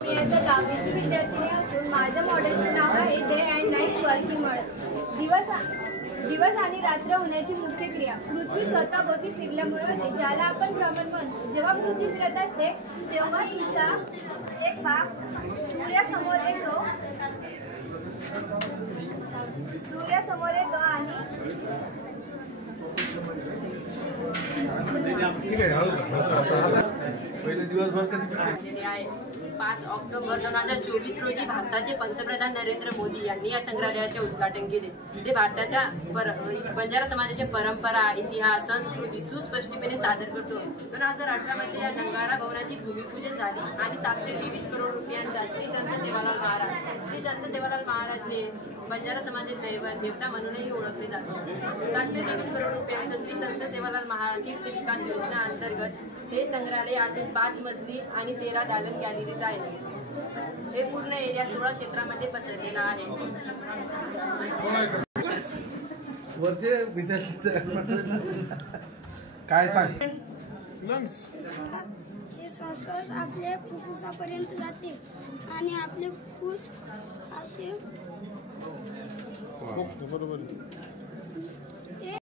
मी आता 10वीची विद्यार्थिनी असून माझ्या मॉडेलचे नाव आहे day and night working model. दिवस आणि रात्र होण्याची मुख्य क्रिया पृथ्वी स्वतःभोवती फिरल्यामुळे होते, ज्याला आपण भ्रमण म्हणतो। जेव्हा पृथ्वी फिरत असते तेव्हा तिचा एक भाग सूर्यासमोर येतो आणि पहिले दिवसभर कधी आहे 5 ऑक्टोबर 2024 रोजी भारताचे पंतप्रधान नरेंद्र मोदी यांनी या संग्रहालयाचे उद्घाटन केले। ते भारताच्या बंजारा समाजाच्या परंपरा, इतिहास, संस्कृती सुस्पष्टपणे सादर करतो। 2018 मध्ये या नंगारा भवनाची भूमिपूजन झाली आणि 723 करोड रुपयांचा श्री संत सेवालाल महाराज हे बंजारा समाजाचे देवता म्हणूनही ओळखले जातात। 723 करोड रुपयांचा श्री संत सेवालाल महाराज तीर्थ विकास योजना अंतर्गत हे संग्रहालय आतून 5 मजली आणि 13 दालन गॅलरीज आहे। हे पूर्ण एरिया 16 क्षेत्रामध्ये पसरलेला आहे। वरचे काय सांग हे श्वास आपल्या फुफ्फुसापर्यंत जाते आणि आपले फुफ्फुस असे बरोबर